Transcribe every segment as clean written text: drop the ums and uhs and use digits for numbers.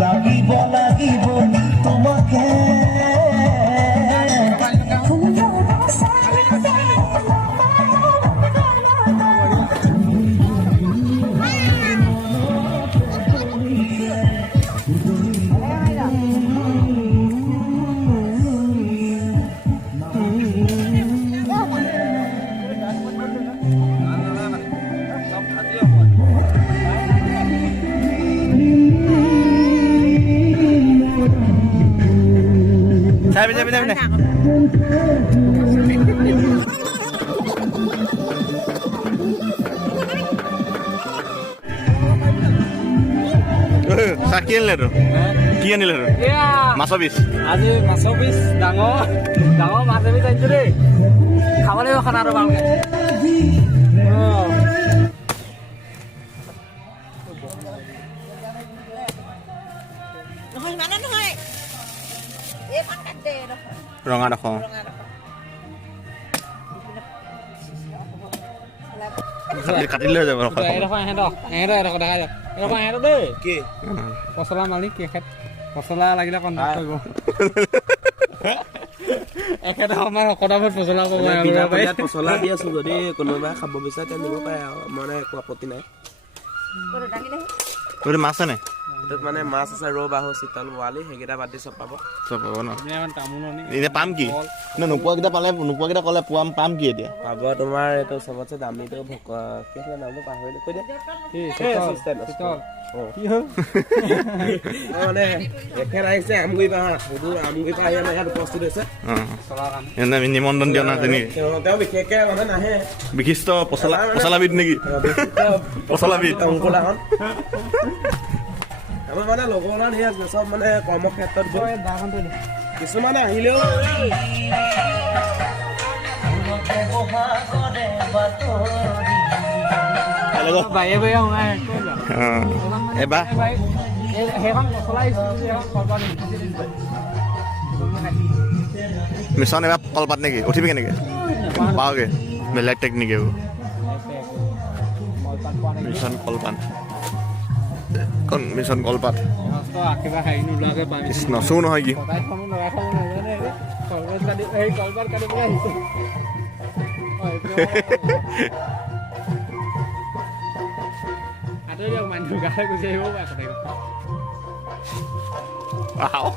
লাগিব লাগিব তোমাকে Bener. Ki আনিলে কি আনিলে মাছৰ পিচ আজি মাছৰ পিচ ডাঙৰ মাছ এবিধ আনিছো দেই খাব লাগিব খানাটো ভালকে ৰঙা দেখো কাটি লৈ যাব পচলা মাৰি পচলা লাগিলে কণ্টেক্ট কৰিব পচলা দি আছো যদি কোনোবাই খাব বিচাৰে নিব পাৰে আৰু মানে একো আপত্তি নাই মাছ আছে নাই তাত মানে মাছ আছে ৰৌ বাহু চিতল পোৱালি সেইকেইটা বাদ দি চব পাব ন এতিয়া পাম কি নোপোৱাকেইটা পালে নোপোৱাকেইটা ক'লে পাম কি এতিয়া পাব তোমাৰ এইটো চবতছে দামীটো কি আছিলে নামটো পাহৰিলো কৈ দিয়া মানে এখেত আহিছে আমগুৰি পৰা আমগুৰি পৰা আহি আমাৰ ইয়াত উপস্থিত হৈছে নিমন্ত্ৰণ দিয়া নাই নেকি তেওঁ বিশেষকে মানে নাহে বিশিষ্ট পচলাবিদ নেকি পচলাবিদ অংকুলাখন আমাৰ মানে লগৰ ধেৰ আছে চব মানে কৰ্মক্ষেত্ৰত কিছুমানে আহিলেও এবাৰ মিছন এবাৰ কলপাত নেকি উঠিবি কেনেকে পাওঁগে বেলেগ টেকনিক এইবোৰ মিছন কলপাত মিছন কলপাত নচো নহয় কি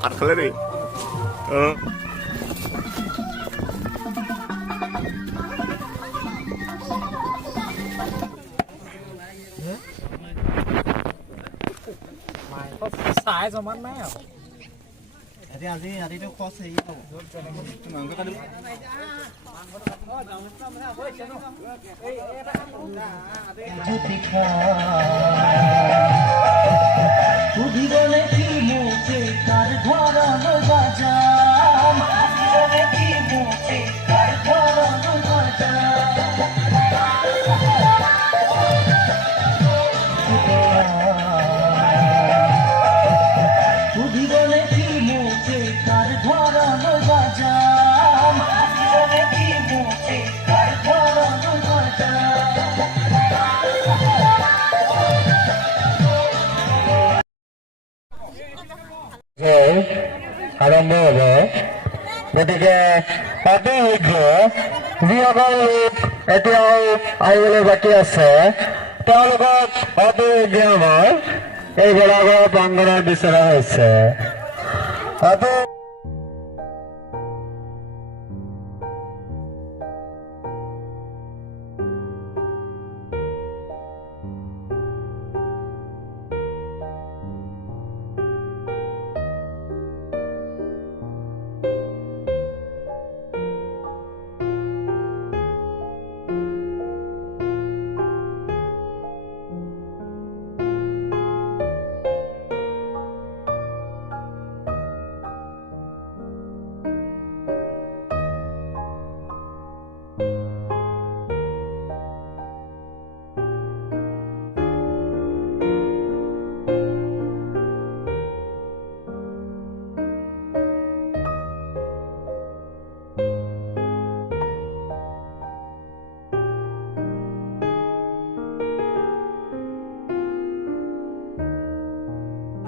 কাঠ খালে দেই চাই জমান নাই আৰু এতিয়া আজি ৰাতিটো খৰচ হেৰি হ'ব মাংস কাটিব সুধিবলে কি মোকে কাৰ ঘৰলৈ বাজাম সুধিবলে কি মোকে কাৰ ঘৰলৈ বাজাম সুধিবলে কি মোকে কাৰ ঘৰলৈ বাজাম সুধিবলে কি মোকে কাৰ ঘৰলৈ বাজাম আৰম্ভ হ'ব গতিকে অতি শীঘ্ৰ যিসকল লোক এতিয়াও আহিবলৈ বাকী আছে তেওঁলোকক অতি শীঘ্ৰে আমাৰ এই গোলাঘৰ প্ৰাংগণত বিচৰা হৈছে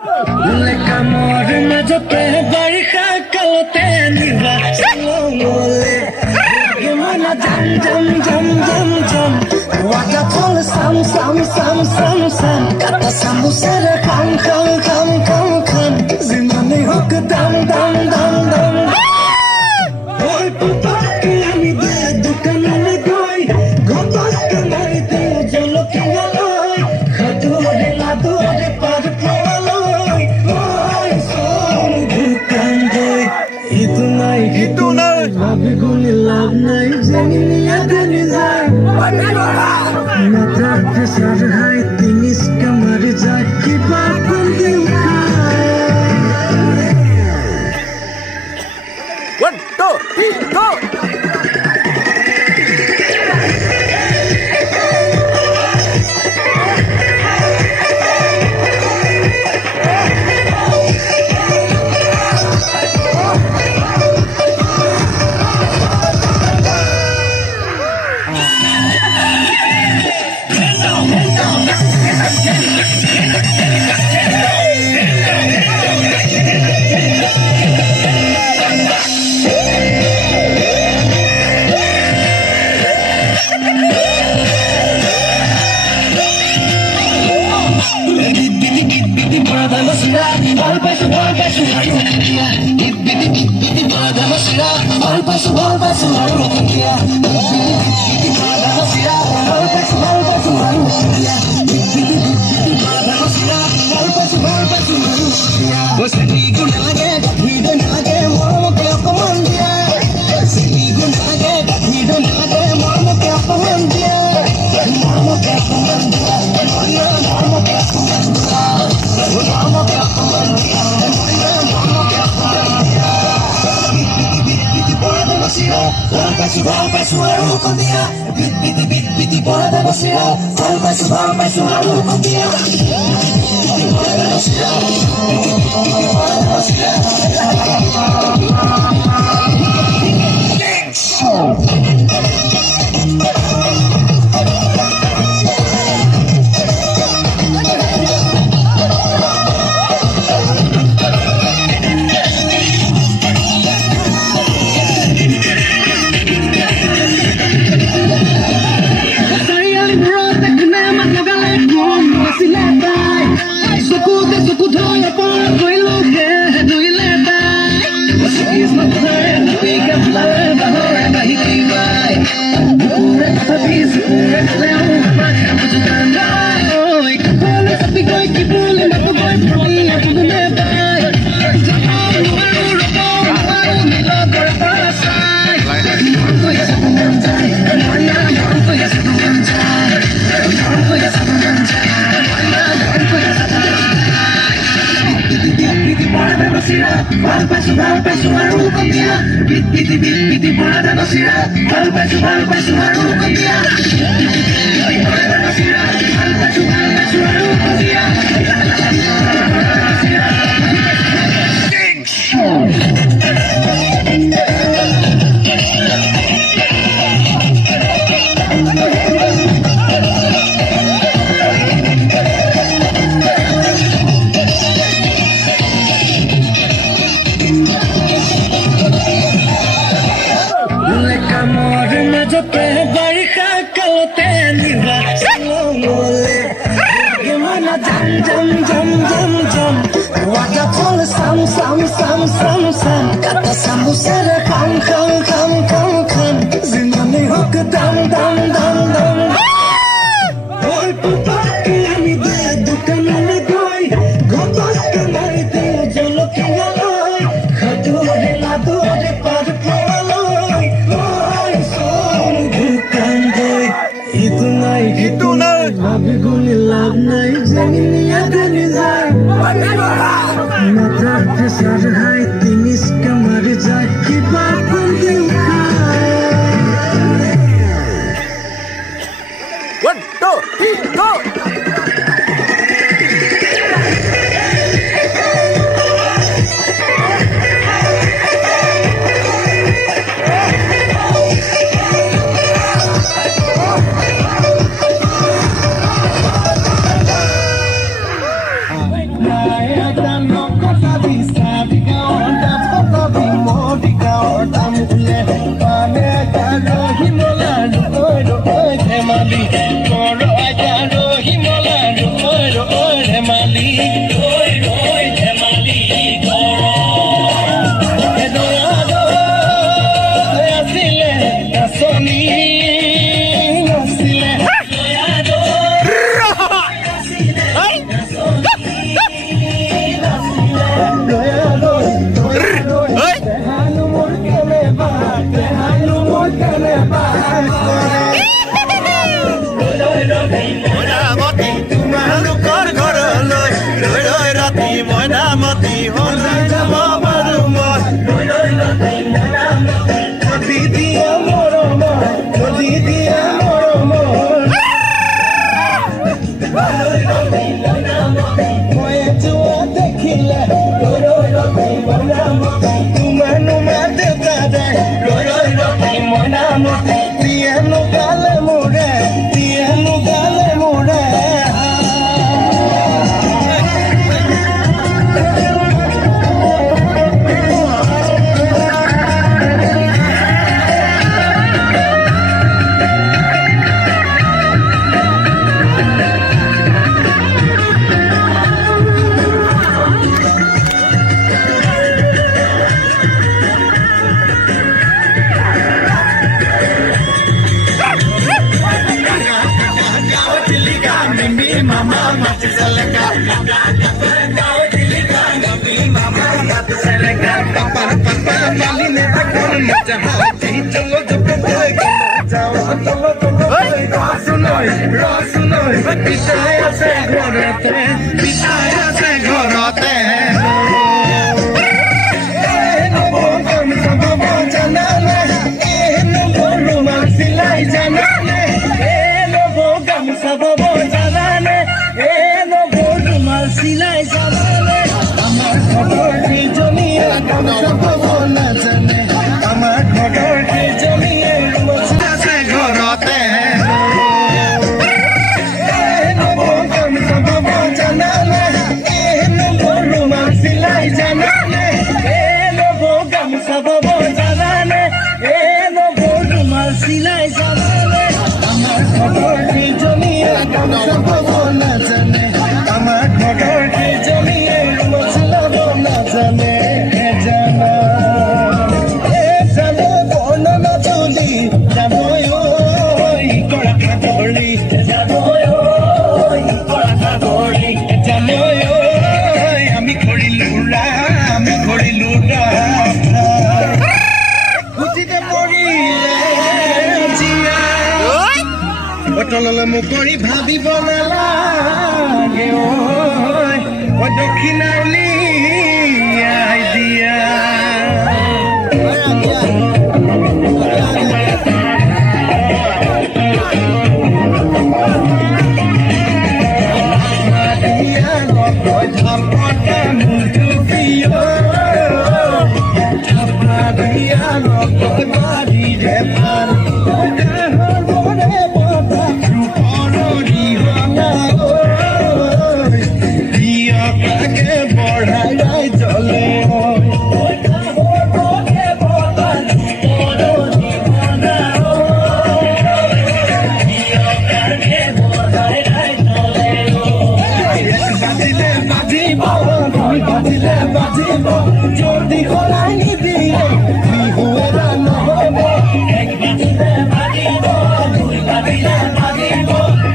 কামৰ মাজতে বাৰিষা কালতে নিবা চলমলে মনা জাম জাম জাম জাম জাম ৱাটাৰফল চাম চাম চাম চাম চাম কাটা চামুচেৰ খাম খাম খাম খাম খাম যিমানেই হওক দাম দাম দাম দাম ঐ পুতাকে আমি দে দোকানলৈ গৈ ঘপককে মাৰি দিওঁ জলকীয়া লৈ খাদুৰে লাদুৰে পাৰ পোৱালৈ ঐ চোন দোকান গৈ ইটো নাই সিটো নাই ভাবি গুণি লাভ নাই জেঙিয়া দেনি যায় মাথাৰ প্ৰেছাৰ হাই টিঙিচকে মাৰি যায় কিবা কন্দিল খায় 1 2 3 go লতি মইনামতি হলাই যাব পাৰো মই লতি দিয়া মৰমৰ লতি দিয়া মৰমৰ মই যোৱা দেখিলে তোমাৰ নুমা দেউতা যায় দিয়ানো গালে মোৰে দিয়ানো গালে মোৰে ঘৰতে চিলাই জানানে গামোচা বব জানানে চিলাই জানানে আমাৰ ঘৰৰ কেইজনীয়ে গামোচা বব নাজানে আমাৰ ঘৰৰ কেইজনীয়ে আছে ঘৰতে গামোচা বব জানানে চিলাই জানানে গামোচা বব জানানে চিলাই জানানে আমাৰ ঘৰৰ কেইজনীয়ে গামোচা বব নাজানে আমাৰ ঘৰৰ কেইজনীয়ে চিলাব নাজানে জানা জানে বৰ্ণনা তুলি যাবই কৰা ধৰি যাবই কৰা ধৰি জানৈ আমি কৰিলো ৰা গুটিতে পৰিলে তললৈ মোক কৰি ভাবিব নালাগে ঐ দক্ষিণা উলিয়াই দিয়া যদি সলাই নিদিয়ে বিহুৱে নহ'ব বাজিলে বাজিব দুই বাজিলে বাজিব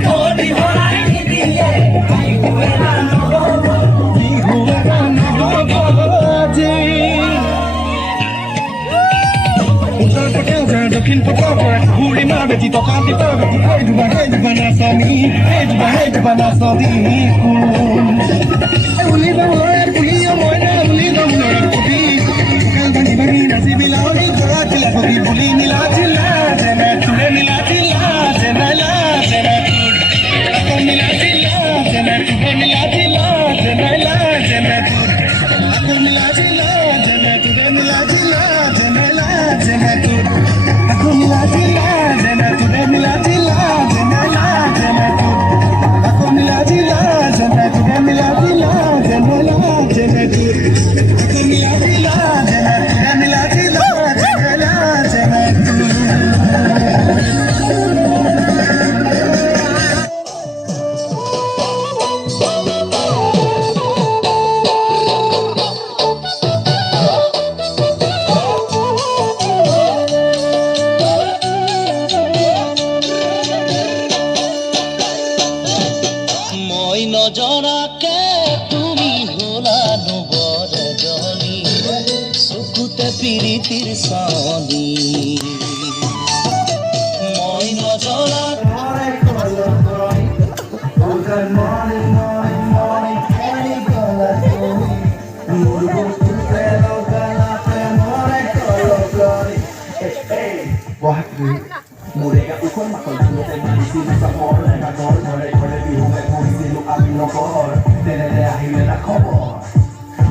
যদি সলাই নিদিয়ে বিহুৱে নহ'ব আজি উত্তৰ পঠাও যায় দক্ষিণ পঠাও পৰা ঘূৰি মা বেটি টকা দিবা বেটি সেইজোপা নাচনি সেইজোপা নাচনি উলিব লৰে পুলিও মইনা বুলি লম লৰা পুলি ভাঙি ভাঙি নাচি বিলাৱলী জৰা চিলা কবি বুলি নীলা চিলা যেনে তোৰে নীলা চিলা যেনে লা যেনে তোৰ নীলা চিলা যেনে তোৰ নীলা চিলা যেনে লা যেনে তোৰ নীলা চিলা যেনে তোৰে নীলা চিলা যেনে লা যেনে তোৰ নীলা চিলা যেনে তোৰে নীলা চিলা যেনে লা যেনে তোৰ নীলা চিলা যেনে তোৰে নীলা চিলা যেনে লা যেনে তোৰ নীলা চিলা যেনে তোৰে নীলা চিলা যেনে লা যেনে তোৰ নজনাকে তুমি হলা নবৰ জনী চকুতে পিৰিতিৰ চানি মই নজনাক Good morning, morning, morning, morning,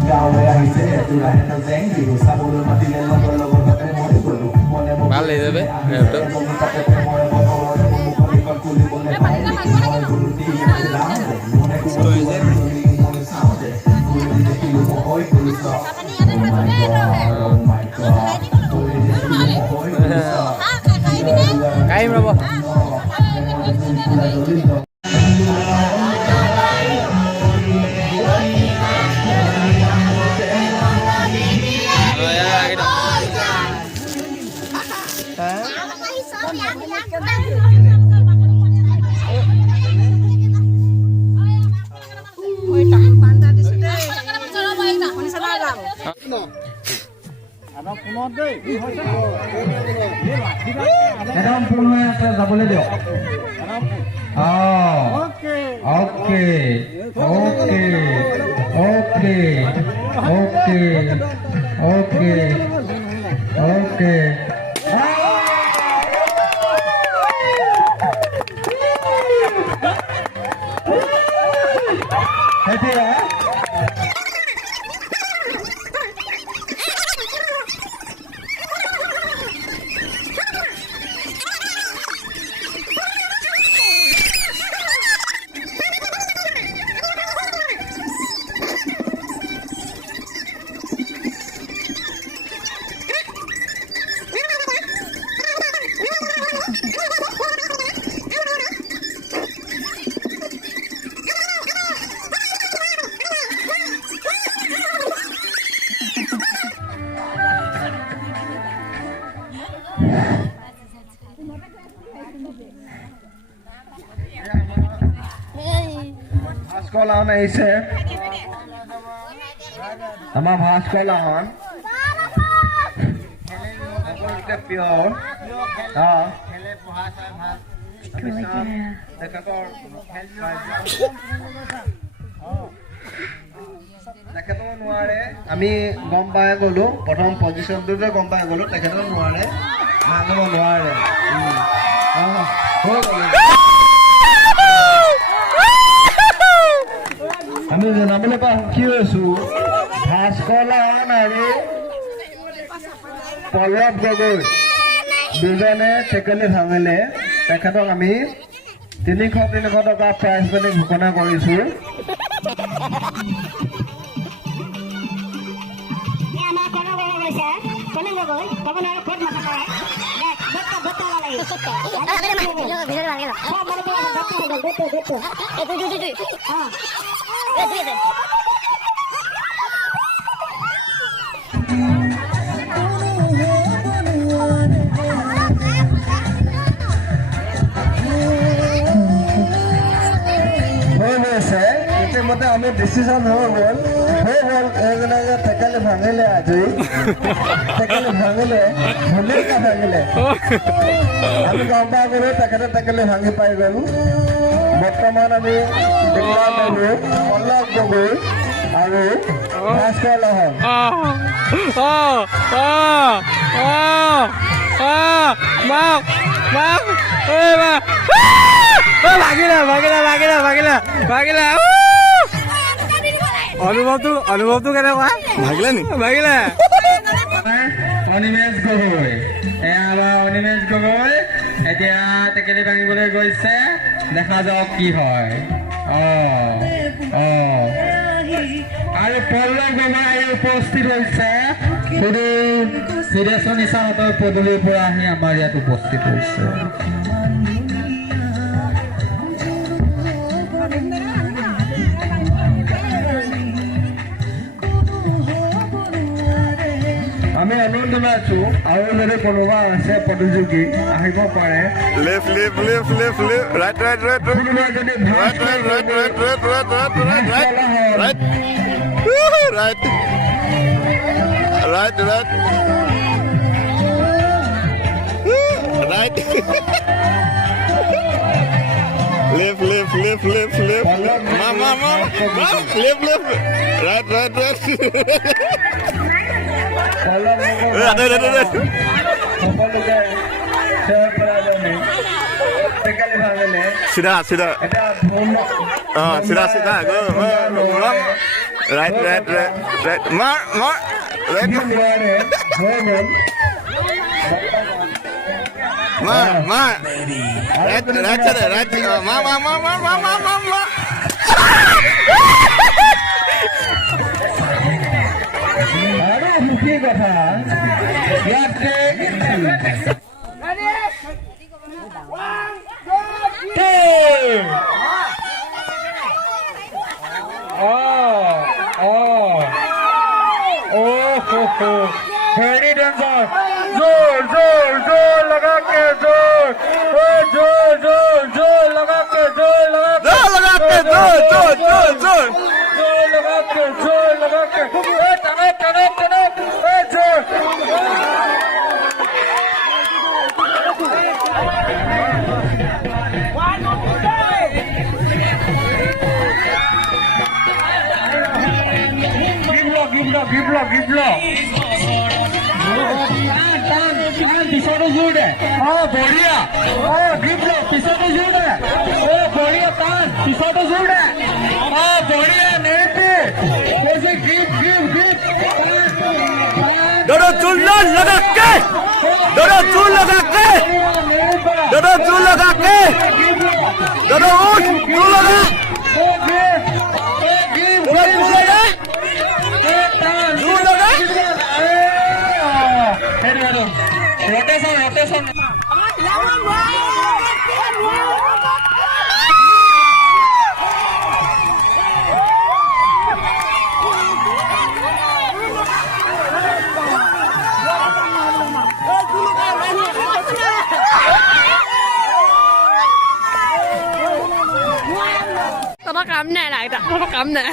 গাঁৱে আহিছে তোৰা হেনো জেং দিলো চাবলৈ মাতিলে লগৰ লগৰ তাতে মই গলো মনে মনে ভাল লাগি যাবে ৰেপটো কাইম ৰ'ব একদম পূৰ্ণ হৈ আছে যাবলৈ দিয়ক okay okay okay okay okay okay okay এতিয়া ভাস্কৰ আহিছে আমাৰ ভাস্কৰ লাহন পিয়ৰ তেখেতৰ নোৱাৰে আমি গম পাই গ'লো প্ৰথম পজিশ্যনটোতে গম পাই গ'লো তেখেতৰ নোৱাৰে মানিব নোৱাৰে হৈ গ'লো আমি জনাবলৈ পৰা সুখী হৈছোঁ ভাস্কৰ লাহন আৰু পল্লৱ গগৈ দুজনে টেকেলি ভাঙিলে তেখেতক আমি 300 টকা প্ৰাইজ মানি ঘোষণা কৰিছোঁ ইতিমধ্যে আমি ডিচিশ্যন হৈ গ'ল এইজনে টেকেলি ভাঙিলে আজি টেকেলি ভাঙিলে ধুনীয়াকৈ ভাঙিলে আমি গম পাই গ'লো তেখেতে টেকেলি ভাঙি পাই গ'ল বৰ্তমান আমি পল্লৱ গগৈ আৰু ভাস্কৰ লাহন অনুভৱটো কেনেকুৱা ভাগিলে নি ভাগিলে অনিমেষ গগৈ এয়া আমাৰ অনিমেষ গগৈ এতিয়া টেকেলি ভাঙিবলৈ গৈছে দেখা যাওক কি হয় আৰু পল্লৱ গগৈ উপস্থিত হৈছে চিৰেশ্বৰ নিচাহঁতৰ পদূলিৰ পৰা আহি আমাৰ ইয়াত উপস্থিত হৈছে আমি আনন্দ আছো আৰু যদি কোনোবা আছে প্ৰতিযোগী আহিব পাৰে Left, left, left, left, left. Right, right, right, right. কোনোবা যদি Right, right, right, right, right, right, right, right, right. Right. Woo, right. Right, right. Woo, right. Left, left, left, left, left. Mama, mama, mama. Left, left. Right, right, right. সকলোকে সেৱা কৰা Sida, sida. Sida, sida. Go. Right. Mar. Right. Mar. Right. Mar. Very dancer. जोर लगा के जोर लगा के जोर लगा के जोर Give block. पिछाड़ो जूट है बढ़िया give block पिछाड़ो जूट है बढ़िया तान पिछाड़ो जूट है बढ़िया नहीं पे जैसे give दोनों चूल लगा के दोनों चूल लगा के दोनों उठ चूल लगा rotation nó cắm nè lại nó cắm nè.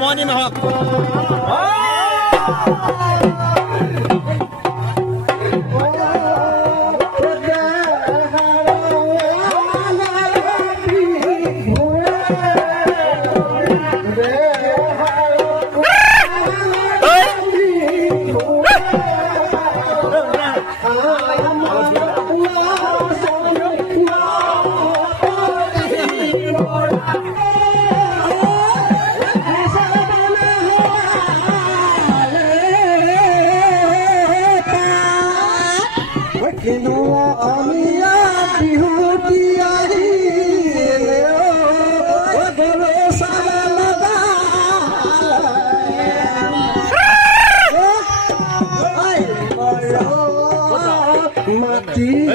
Morning hawk.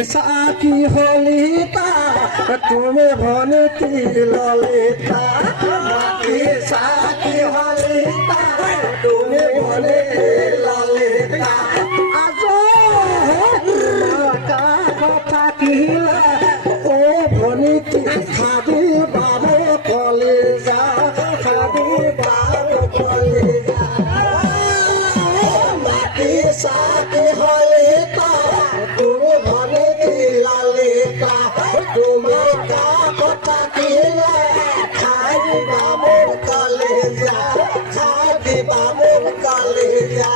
साथी होलिता तुम्हें भनती ललिता साथी होलिता तुम्हें भने ललिता आज का कथा किला ओ भनिती खादी बाबे कलेजा खादी बाबे कलेजा माटी साथी होलिता तुम्हें भने ललिता तुम्हें का कथा किला खादी बाबे कलेजा खादी बाबे कलेजा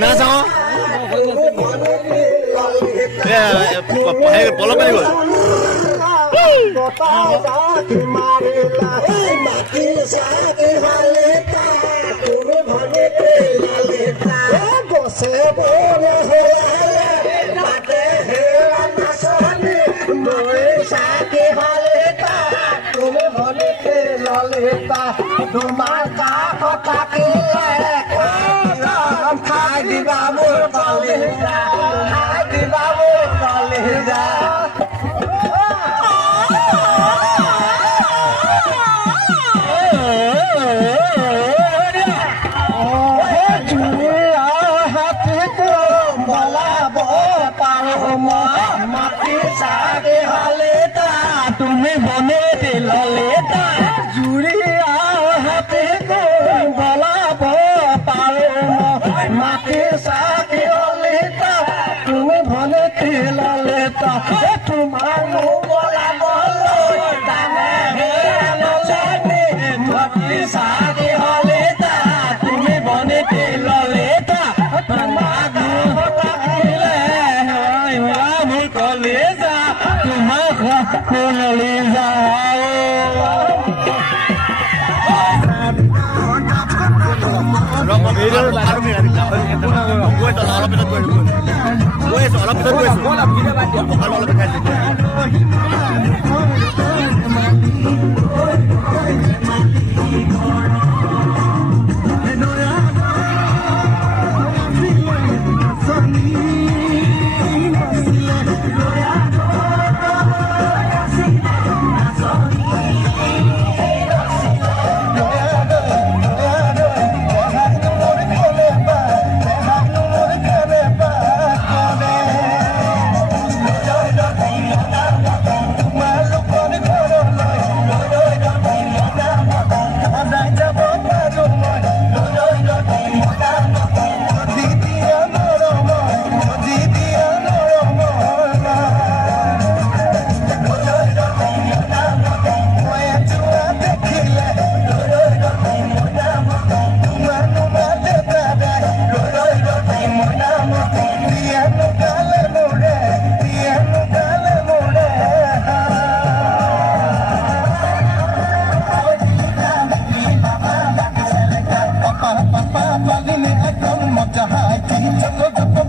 ना जाओ पolo पानी गल দিবা মোৰ কলিজা হাই দিবা মোৰ কলিজা মাটি চাগে হলে তা তুমি বনে দিললে তা জুৰি হাতে বলাব পাৰো মাটি চাগে হলে তা তুমি বনে দিললে তা তোমাৰ মোক বলাবলৈ দানে নজানে মাটি চাগে হলে তা তুমি বনে দিললে তা তোমাক Koliza, tumaha koliza. Papa, Papa, Papa, Papa, Papa, Papa, Papa, Papa, Papa,